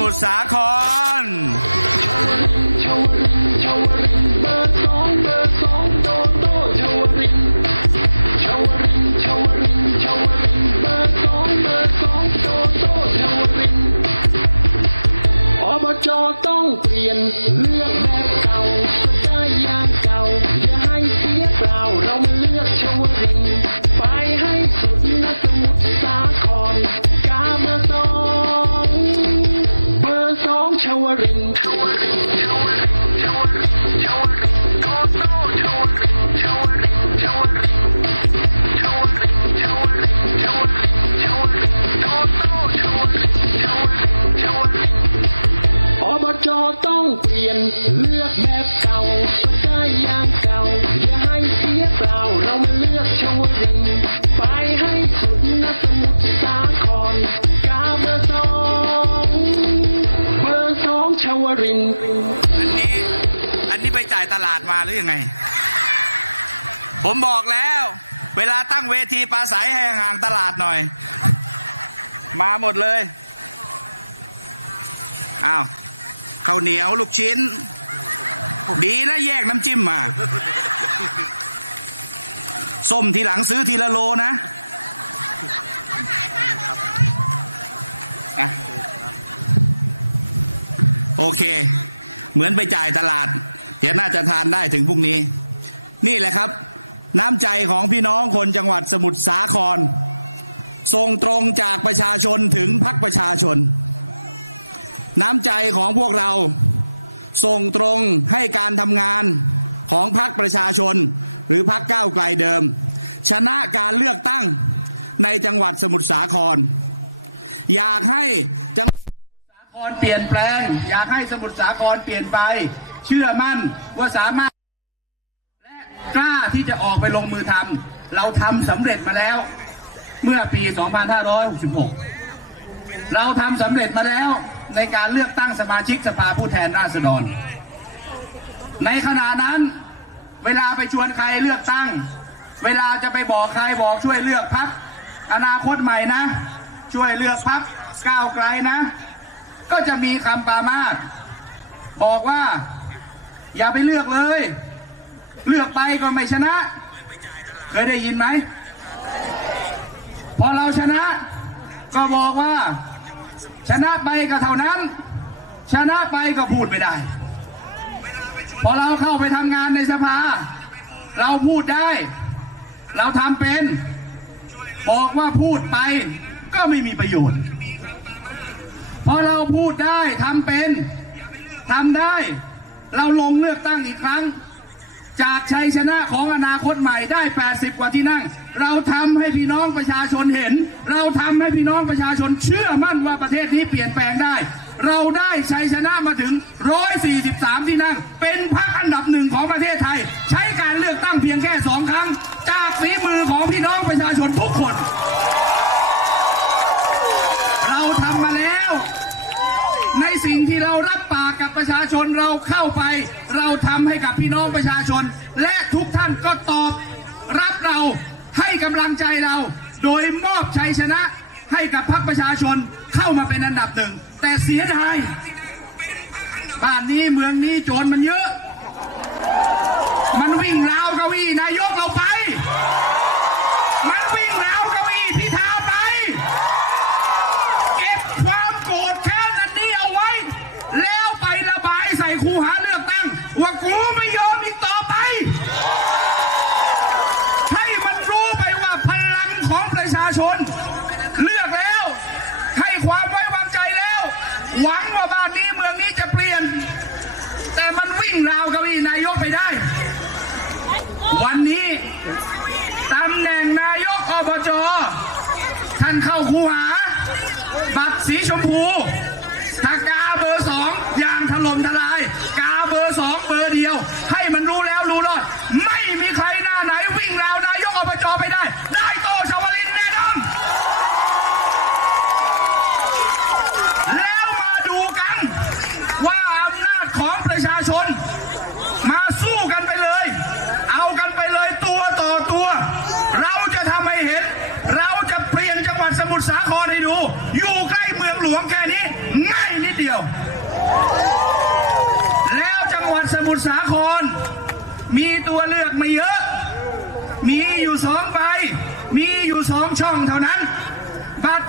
มุทรสาครอบอร์สองโตโต้ชาวรินชาวรินชาวรินชาวรินเบอร์สองเบอร์สองโตโต้ชาวรินอบจต้องเปลี่ยนเลือกแบบเก่าก็ได้อย่างเก่า อย่าให้เสียเปล่าเรามาเลือก เลือกแบบเก่าก็ได้อย่างเก่า อย่าให้เสียเปล่า เรามาเลือกชาวริน ไปให้สุดนะสมุทรสาครกาเบอร์สองเบอร์สองชาวริน อันนี้ อันนี้ไปจ่ายตลาดมาหรือยังไง ผมบอกแล้ว เวลาตั้งเวทีปราศัยให้ห่างตลาดหน่อย มาหมดเลย อ้าว ข้าวเหนียวลูกชิ้น ดีนะแยกน้ำจิ้มมาส้มทีหลังซื้อทีละโลนะอะโอเค เหมือนไปจ่ายตลาด เดี๋ยวน่าจะทานได้ถึงพรุ่งนี้ นี่แหละครับ น้ำใจของพี่น้องคนจังหวัดสมุทรสาครส่งตรงจากประชาชนถึงพักประชาชน น้ำใจของพวกเรา ส่งตรงให้การทำงานของพรรคประชาชน หรือพรรคก้าวไกลเดิม ชนะการเลือกตั้งในจังหวัดสมุทรสาคร อยากให้จังหวัดสมุทรสาครเปลี่ยนแปลง อยากให้สมุทรสาครเปลี่ยนไป เชื่อมั่นว่าสามารถ และกล้าที่จะออกไปลงมือทำเราทำสำเร็จมาแล้ว เมื่อปี 2566 เราทำสำเร็จมาแล้ว ในการเลือกตั้งสมาชิกสภาผู้แทนราษฎร ในขณะนั้น เวลาไปชวนใครเลือกตั้ง เวลาจะไปบอกใครบอกช่วยเลือกพักอนาคตใหม่นะ ช่วยเลือกพักก้าวไกลนะ ก็จะมีคำปรามาสบอกว่า อย่าไปเลือกเลย เลือกไปก็ไม่ชนะ เคยได้ยินไหมพอเราชนะก็บอกว่า ชนะไปก็เท่านั้น ชนะไปก็พูดไม่ได้ พอเราเข้าไปทำงานในสภา เราพูดได้ เราทำเป็น บอกว่าพูดไปก็ไม่มีประโยชน์ พอเราพูดได้ทำเป็นทำได้ เราลงเลือกตั้งอีกครั้ง จากชัยชนะของอนาคตใหม่ได้ 80 กว่าที่นั่ง เราทำให้พี่น้องประชาชนเห็น เราทำให้พี่น้องประชาชนเชื่อมั่นว่าประเทศนี้เปลี่ยนแปลงได้ เราได้ชัยชนะมาถึง 143 ที่นั่ง เป็นพรรคอันดับหนึ่งของประเทศไทย ใช้การเลือกตั้งเพียงแค่สองครั้ง จากฝีมือของพี่น้องประชาชนทุกคน เราทำมาแล้ว ในสิ่งที่เรารับปากกับประชาชนเราเข้าไป เราทำให้กับพี่น้องประชาชน และทุกท่านก็ตอบรับเรา กำลังใจเรา โดยมอบชัยชนะให้กับพรรคประชาชนเข้ามาเป็นอันดับหนึ่ง แต่เสียดายบ้านนี้เมืองนี้โจรมันเยอะ มันวิ่งราวเก้าอี้นายก หวังว่าบ้านนี้เมืองนี้จะเปลี่ยน แต่มันวิ่งราวเก้าอี้นายกไปได้ วันนี้ตำแหน่งนายกอบจท่านเข้าคูหา บัตรสีชมพูถ้ากาเบอร์สองอย่างถล่มทลาย กาเบอร์สองเบอร์เดียวให้มันรู้แล้วรู้รอด ไม่มีใครหน้าไหนวิ่งราวนายกอบจไปได้ ได้โตชวลินแน่นอน แล้วมาดูกัน ว่าอำนาจของประชาชน มาสู้กันไปเลย เอากันไปเลยตัวต่อตัว เราจะทำให้เห็น เราจะเปลี่ยนจังหวัดสมุทรสาครให้ดู อยู่ใกล้เมืองหลวงแค่นี้ ง่ายนิดเดียว สาคร มีตัวเลือกไม่เยอะ มีอยู่สองใบ มีอยู่สองช่องเท่านั้น บัตร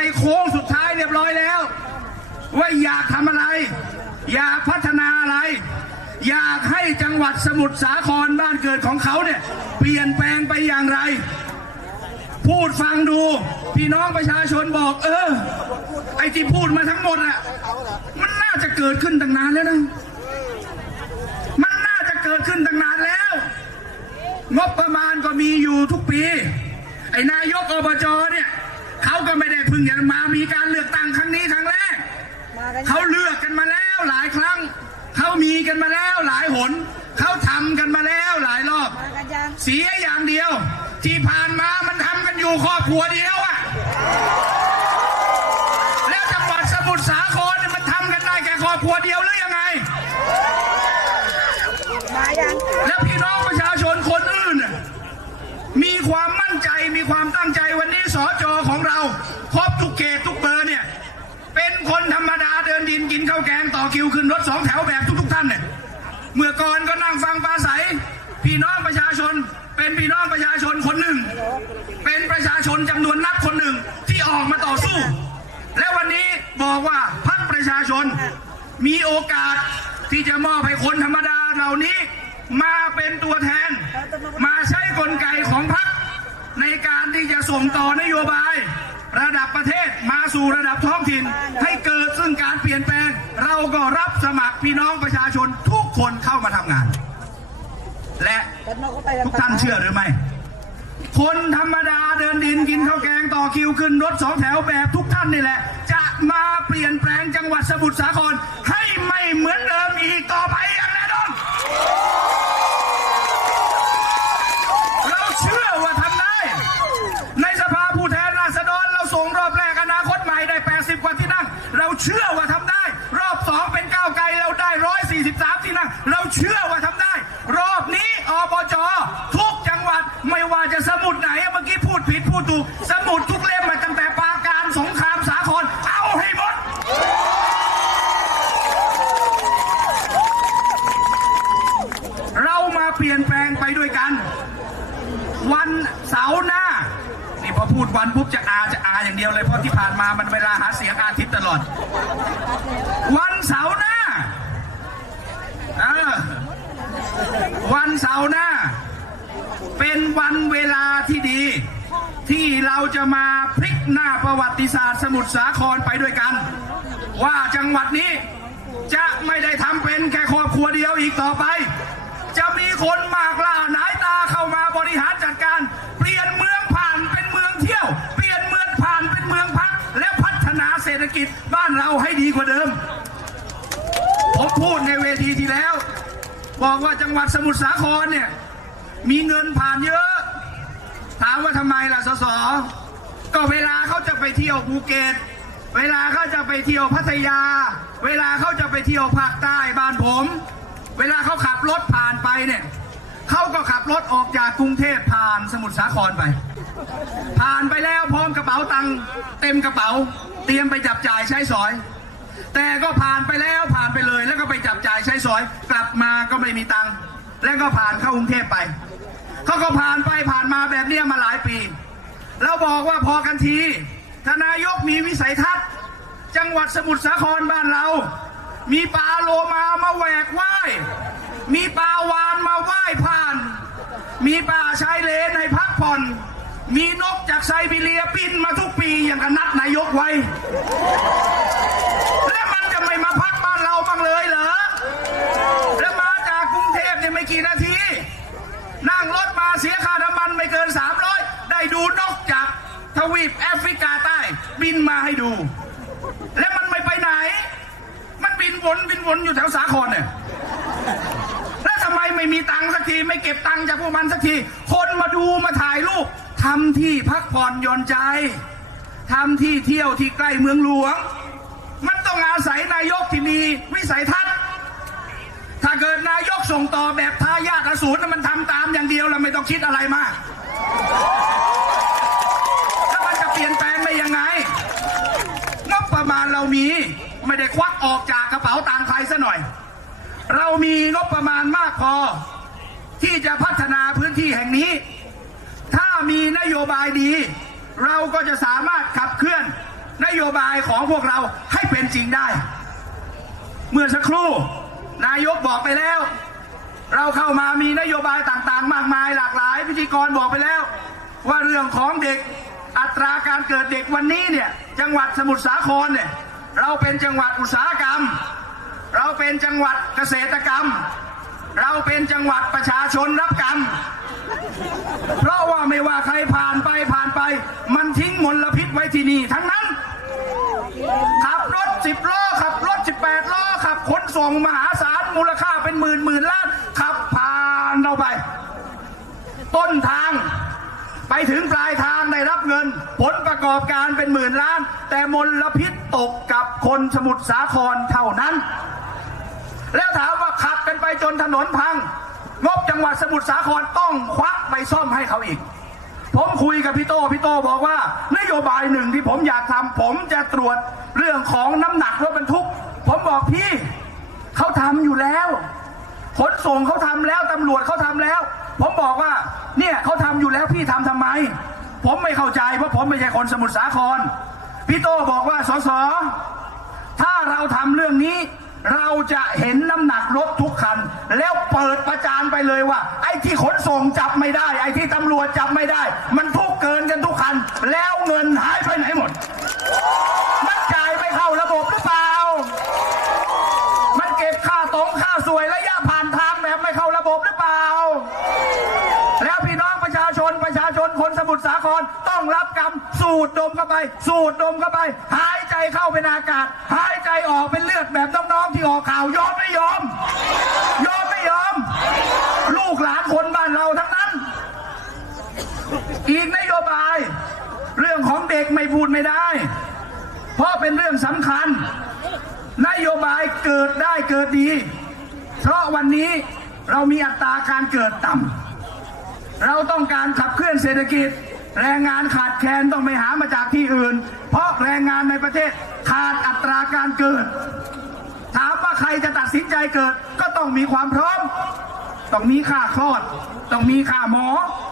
ในโค้งสุดท้ายเรียบร้อยแล้ว ว่าอยากทำอะไร อยากพัฒนาอะไร อยากให้จังหวัดสมุทรสาครบ้านเกิดของเขาเนี่ย เปลี่ยนแปลงไปอย่างไร พูดฟังดู พี่น้องประชาชนบอก เออ ไอ้ที่พูดมาทั้งหมดน่ะมันน่าจะเกิดขึ้นตั้งนานแล้วนะมันน่าจะเกิดขึ้นตั้งนานแล้ว งบประมาณก็มีอยู่ทุกปี ไอ้นายกอบจเนี่ย เขาก็ไม่ได้เพึ่งจะมามีการเลือกตั้งครั้งนี้ครั้งแรกเขาเลือกกันมาแล้วหลายครั้งเขามีกันมาแล้วหลายหนเขาทำกันมาแล้วหลายรอบ เสียอย่างเดียว ที่ผ่านมามันทำกันอยู่ครอบครัวเดียวอะแล้วจังหวัดสมุทรสาครเนี่ยมันทำกันได้แค่ครอบครัวเดียวหรือยังไง และพี่น้องประชาชนคนอื่นน่ะมีความมั่นใจมีความตั้งใจวันนี้สจของเรา ครบทุกเขตทุกเบอร์เนี่ย เป็นคนธรรมดาเดินดินกินข้าวแกงต่อคิวขึ้นรถสองแถวแบบทุกๆท่านเนี่ย เมื่อก่อนก็นั่งฟังปราศัย พี่น้องประชาชน เป็นพี่น้องประชาชนคนหนึ่ง เป็นประชาชนจำนวนนับคนหนึ่งที่ออกมาต่อสู้ และวันนี้บอกว่าพรรคประ ชน มีโอกาสที่จะมอบให้คนธรรมดาเหล่านี้ มาเป็นตัวแทน มาใช้กลไกของพรรคในการที่จะส่งต่อนโยบาย ระดับประเทศมาสู่ระดับท้องถิ่น ให้เกิดซึ่งการเปลี่ยนแปลง เราก็รับสมัครพี่น้องประชาชนทุกคนเข้ามาทำงาน และทุกท่านเชื่อหรือไม่คนธรรมดาเดินดินกินข้าวแกงต่อคิวขึ้นรถสองแถวแบบทุกท่านนี่แหละจะ เปลี่ยนแปลงจังหวัดสมุทรสาครให้ไม่เหมือนเดิมอีกต่อไปอย่างแน่นอน เราเชื่อว่าทำได้ ในสภาผู้แทนราษฎรเราส่งรอบแรกอนาคตใหม่ได้ 80 กว่าที่นั่ง เราเชื่อว่าทำได้ รอบสองเป็นก้าวไกลเราได้ 143 ที่นั่ง เราเชื่อว่าทำได้ รอบนี้อบจทุกจังหวัดไม่ว่าจะสมุดไหนเมื่อกี้พูดผิดพูดถูกสมุดทุกเล่มมาตั้งแต่ปราการสงครามสาครเอาให้หมด เรามาเปลี่ยนแปลงไป ด้วยกัน วันเสาร์หน้านี่พอพูดวันปุ๊บจะอาจะอาอย่างเดียวเลยเพราะที่ผ่านมามันเวลาหาเสียงอาทิตย์ตลอด วันเสาร์หน้าวันเสาร์หน้า เป็นวันเวลาที่ดี ที่เราจะมาพลิกหน้าประวัติศาสตร์สมุทรสาครไปด้วยกัน ว่าจังหวัดนี้จะไม่ได้ทำเป็นแค่ครอบครัวเดียวอีกต่อไป บอกว่าจังหวัดสมุทรสาครเนี่ยมีเงินผ่านเยอะ ถามว่าทำไมล่ะสสก็เวลาเขาจะไปเที่ยวภูเก็ตเวลาเขาจะไปเที่ยวพัทยา เวลาเขาจะไปเที่ยวภาคใต้บ้านผม เวลาเขาขับรถผ่านไปเนี่ยเขาก็ขับรถออกจากกรุงเทพผ่านสมุทรสาครไป ผ่านไปแล้วพร้อมกระเป๋าตังค์เต็มกระเป๋า เตรียมไปจับจ่ายใช้สอย แต่ก็ผ่านไปแล้วผ่านไปเลย แล้วก็ไปจับจ่ายใช้สอยกลับมาก็ไม่มีตังค์แล้วก็ผ่านเข้ากรุงเทพไปเขาก็ผ่านไปผ่านมาแบบเนี้ยมาหลายปี เราบอกว่าพอกันทีทนายกมีวิสัยทัศน์ จังหวัดสมุทรสาครบ้านเรา มีปลาโลมามาแหวกว่ายมีปลาวานมาว่ายผ่าน มีป่าชายเลนในพักผ่อน มีนกจากไซบีเรียบินมาทุกปีอย่างกับนัดนายกไว้ แล้วมันจะไม่มาพักบ้านเราบ้างเลยเหรอ แล้วมาจากกรุงเทพเนี่ยไม่กี่นาที นั่งรถมาเสียค่าน้ำมันไม่เกิน 300 ได้ดูนกจากทวีปแอฟริกาใต้ บินมาให้ดู แล้วมันไม่ไปไหน มันบินวนบินวนอยู่แถวสาครเนี่ย ที่พัก ผ่อนหย่อนใจทำที่เที่ยวที่ใกล้เมืองหลวง มันต้องอาศัยนายกที่มีวิสัยทัศน์ ถ้าเกิดนายกส่งต่อแบบทายาทอสูรน่ะมันทำตามอย่างเดียวแล้วไม่ต้องคิดอะไรมากแล้วมันจะเปลี่ยนแปลงได้ยังไงงบประมาณเรามีไม่ได้ควักออกจากกระเป๋าตังค์ใครซะหน่อย เรามีงบประมาณมากพอ ที่จะพัฒนาพื้นที่แห่งนี้ มีนโยบายดี เราก็จะสามารถขับเคลื่อนนโยบายของพวกเราให้เป็นจริงได้ เมื่อสักครู่นายกบอกไปแล้ว เราเข้ามามีนโยบายต่างๆ มากมายหลากหลายพิธีกรบอกไปแล้ว ว่าเรื่องของเด็กอัตราการเกิดเด็กวันนี้เนี่ยจังหวัดสมุทรสาครเนี่ยเราเป็นจังหวัดอุตสาหกรรม เราเป็นจังหวัดเกษตรกรรม เราเป็นจังหวัดประชาชนรับกรรมเพร ว่าไม่ว่าใครผ่านไปผ่านไป มันทิ้งมลพิษไว้ที่นี่ทั้งนั้น ขับรถสิบล้อขับรถสิบแปดล้อขับขนส่งมหาศาลมูลค่าเป็นหมื่นหมื่นล้านขับผ่านเราไป ต้นทางไปถึงปลายทางได้รับเงิน ผลประกอบการเป็นหมื่นล้าน แต่มลพิษตกกับคนสมุทรสาครเท่านั้น แล้วถามว่าขับกันไปจนถนนพัง จังหวัดสมุทรสาครต้องควักไปซ่อมให้เขาอีก ผมคุยกับพี่โตพี่โตบอกว่า นโยบายหนึ่งที่ผมอยากทำผมจะตรวจเรื่องของน้ำหนักรถบรรทุก ผมบอกพี่เขาทำอยู่แล้วขนส่งเขาทำแล้วตำรวจเขาทำแล้ว ผมบอกว่า เนี่ยเขาทำอยู่แล้วพี่ทำทำไม ผมไม่เข้าใจเพราะผมไม่ใช่คนสมุทรสาครพี่โตบอกว่าสสถ้าเราทำเรื่องนี้ เราจะเห็นน้ำหนักรถทุกคัน แล้วเปิดประจานไปเลยว่า ไอ้ที่ขนส่งจับไม่ได้ ไอ้ที่ตำรวจจับไม่ได้ มันทุกเกินกันทุกคัน แล้วเงินหายไปไหนหมด มันจ่ายไม่เข้าระบบหรือเปล่า มันเก็บค่าตรงค่าสวยระยะผ่านทางแบบไม่เข้าระบบหรือเปล่า แล้วพี่น้องประชาชนประชาชนคนสมุทรสาครต้องรับกรรมสูดดมเข้าไป สูดดมเข้าไป หายใจเข้าเป็นอากาศ หายใจออกเป็นเลือดแบบน้องๆที่ออกข่าวยอมไม่ยอม ยอมไม่ยอม ลูกหลานคนบ้านเราทั้งนั้น อีกนโยบาย เรื่องของเด็กไม่พูดไม่ได้ เป็นเรื่องสำคัญ นโยบายเกิดได้เกิดดี เพราะวันนี้เรามีอัตราการเกิดต่ำเราต้องการขับเคลื่อนเศรษฐกิจ แรงงานขาดแคลนต้องไปหามาจากที่อื่น เพราะแรงงานในประเทศขาดอัตราการเกิด ถามว่าใครจะตัดสินใจเกิดก็ต้องมีความพร้อม ต้องมีค่าคลอด ต้องมีค่าหมอ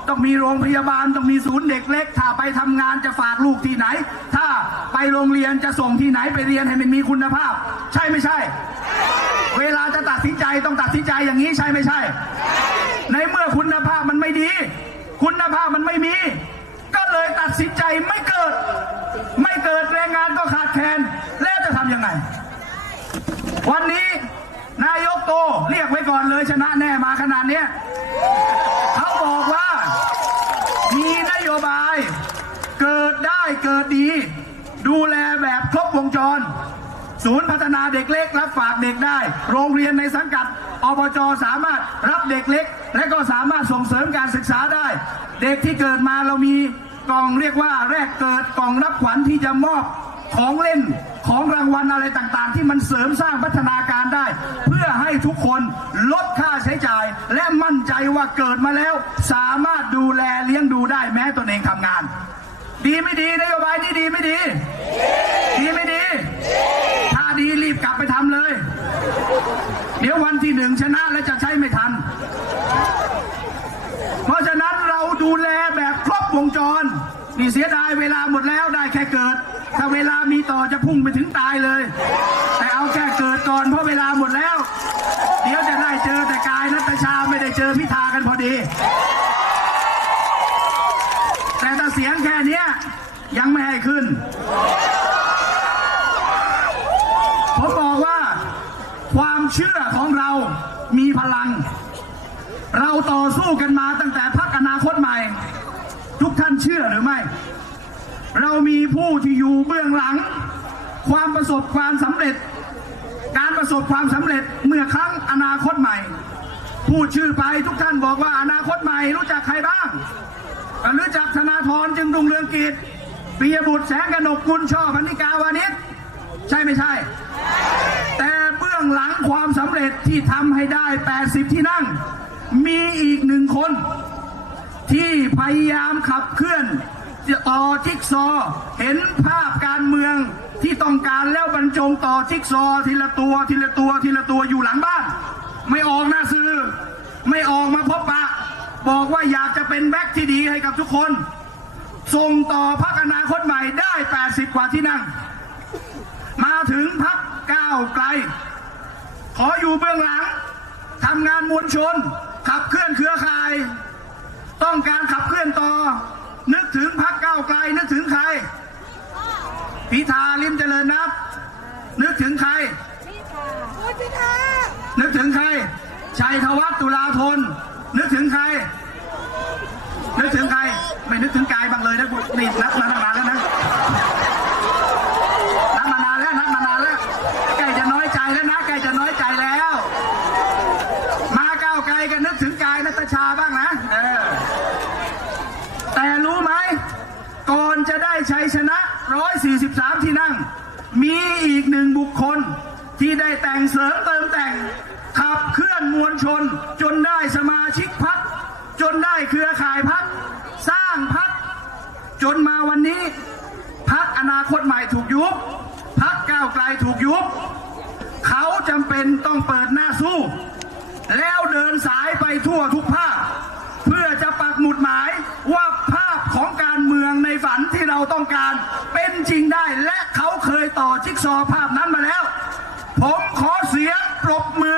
ต้องมีโรงพยาบาล ต้องมีศูนย์เด็กเล็ก ถ้าไปทำงานจะฝากลูกที่ไหน ถ้าไปโรงเรียนจะส่งที่ไหนไปเรียนให้มันมีคุณภาพ ใช่ไม่ใช่ เวลาจะตัดสินใจต้องตัดสินใจอย่างนี้ใช่ไม่ใช่ ในเมื่อคุณภาพมันไม่ดี คุณภาพมันไม่มี ก็เลยตัดสินใจไม่เกิด ไม่เกิดแรงงานก็ขาดแคลนแล้วจะทำยังไง วันนี้นายกโตเรียกไว้ก่อนเลยชนะแน่มาขนาดเนี้ยเขาบอกว่ามีนโยบาย เกิดได้เกิดดี ดูแลแบบครบวงจร ศูนย์พัฒนาเด็กเล็กรับฝากเด็กได้ โรงเรียนในสังกัดอบจสามารถรับเด็กเล็ก และก็สามารถส่งเสริมการศึกษาได้ เด็กที่เกิดมาเรามีกล่องเรียกว่าแรกเกิดกล่องรับขวัญที่จะมอบของเล่น ของรางวัลอะไรต่างๆ ที่มันเสริมสร้างพัฒนาการได้ เพื่อให้ทุกคนลดค่าใช้จ่าย และมั่นใจว่าเกิดมาแล้ว สามารถดูแลเลี้ยงดูได้แม้ตนเองทำงาน ดีไม่ดีนโยบายนี้ดีไม่ดี ดีไม่ดี ถ้าดีรีบกลับไปทำเลย เดี๋ยววันที่หนึ่งชนะแล้วจะใช้ไม่ทัน เพราะฉะนั้นเราดูแลแบบครบวงจร นี่เสียดายเวลาหมดแล้วได้แค่เกิด ถ้าเวลามีต่อจะพุ่งไปถึงตายเลย แต่เอาแค่เกิดก่อนเพราะเวลาหมดแล้ว เดี๋ยวจะได้เจอแต่กายนัตชาไม่ได้เจอพิธากันพอดี แต่ถ้าเสียงแค่เนี้ยยังไม่ให้ขึ้น ผมบอกว่า ความเชื่อของเรามีพลัง เราต่อสู้กันมาตั้งแต่พักอนาคตใหม่ ทุกท่านเชื่อหรือไม่ เรามีผู้ที่อยู่เบื้องหลัง ความประสบความสำเร็จ การประสบความสำเร็จเมื่อครั้งอนาคตใหม่ พูดชื่อไปทุกท่านบอกว่าอนาคตใหม่รู้จักใครบ้างรู้จักธนาธรจึงรุ่งเรืองกิจปิยบุตรแสงกนกกุลช่อพันธิกาวานิชใช่ไม่ใช่ แต่เบื้องหลังความสำเร็จที่ทำให้ได้ 80 ที่นั่ง มีอีกหนึ่งคน ที่พยายามขับเคลื่อนต่อจิ๊กซอ เห็นภาพการเมืองที่ต้องการแล้วบรรจงต่อจิ๊กซอ ทีละตัวทีละตัวทีละตัวอยู่หลังบ้าน ไม่ออกหน้าสื่อ ไม่ออกมาพบปะ บอกว่าอยากจะเป็นแบ็คที่ดีให้กับทุกคน ส่งต่อพักอนาคตใหม่ได้ 80 กว่าที่นั่ง มาถึงพัก ก้าวไกล ขออยู่เบื้องหลังทำงานมวลชน ขับเคลื่อนเครือข่าย ต้องการขับเคลื่อนต่อ นึกถึงพักก้าวไกล นึกถึงใคร พิธาลิมเจริญนัทนึกถึงใคร นึกถึงใคร ชัยธวัฒน์ตุลาธนนึกถึงใคร นึกถึงใคร ไม่นึกถึงกายบ้างเลยนะนี่นัดมาตั้งนานแล้วนะ นัดมานานแล้วนัดมานานแล้ว ใกล้จะน้อยใจแล้วนะ ใกล้จะน้อยใจแล้ว มาก้าวไกลกันนึกถึงกายนัตชาบ้างนะเออ แต่รู้ไหม ก่อนจะได้ชัยชนะ 143 ที่นั่ง มีอีกหนึ่งบุคคลที่ได้แต่งเสริมเติมแต่ง ขับเคลื่อนมวลชน จนได้สมาชิกพัก จนได้เครือข่ายพัก สร้างพัก จนมาวันนี้ พักอนาคตใหม่ถูกยุบพักก้าวไกลถูกยุบเขาจำเป็นต้องเปิดหน้าสู้ แล้วเดินสายไปทั่วทุกภาค และเขาเคยต่อจิ๊กซอภาพนั้นมาแล้ว ผมขอเสียงปรบมือ